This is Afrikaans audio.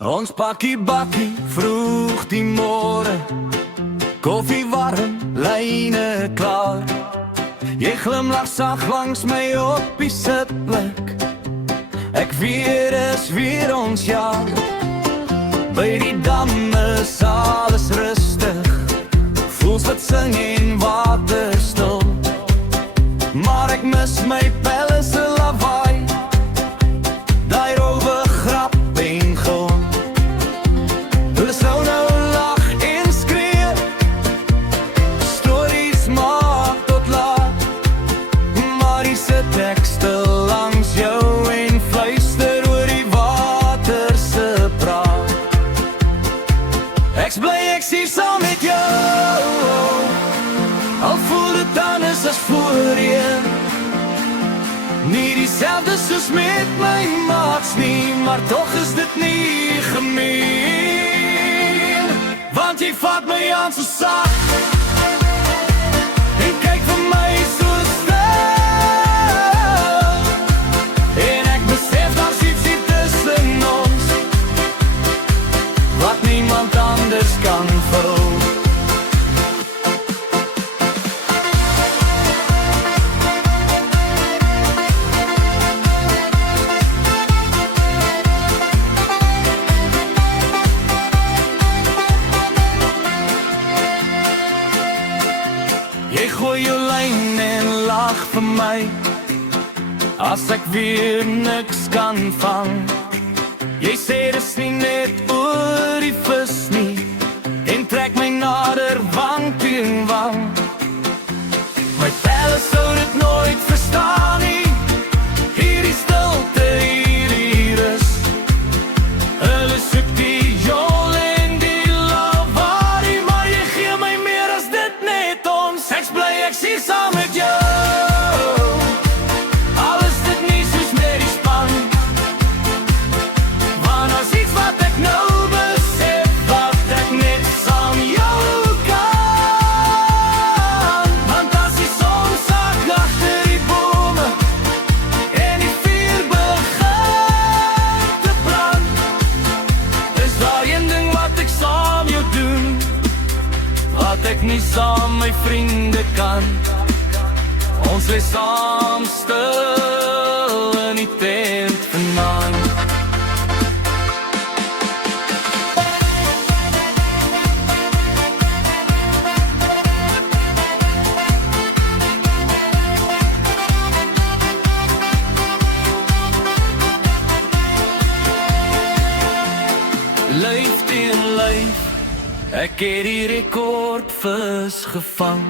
Ons pakkie bakkie vroeg die môre, koffie warm, lyne klaar. Jy glimlag sag langs my op die sitplek. Ek weet is weer ons jaar. By die dam is alles rustig, voels wat sing en water stil. Maar ek mis my pelle se lawaai, daai rowe grap en gom. Hulle sou nou lag en skree, stories maak tot laat. Maar die sit ek stil langs jou en fluister oor die water se praat. Ek's bly ek's hier saam met jou, al voel dit anders as voorheen. Nie dieselfde soos met my maats nie, maar toch is dit nie gemeen. Want jy vat my aan so sak en kyk vir my so stil. En ek besef daar's iets hier tussen ons wat niemand anders kan vul. Jy gooi jou lyn en lag vir my as ek weer niks kan vang. Jy sê dis nie net oor die vis nie en trek my nader wang teen wang. My pelle sou dit nooit verstaan nie, hierdie stilte, hierdie rus. Hulle soek die jol en die lawaai, maar jy gee my meer as dit net ons. Ek's bly ek's hier saam met jou, al is dit nie soos met die span. Want as iets wat ek nou besef, wat ek net saam jou kan. Want as die son sak agter die bome en die vuur begin te brand, is daar een ding wat ek saam jou doen, wat ek nie saam my vriende kan. Ons lees saam stil in die tent vanaand. Lyf teen lyf, ek het die rekordvis gevang.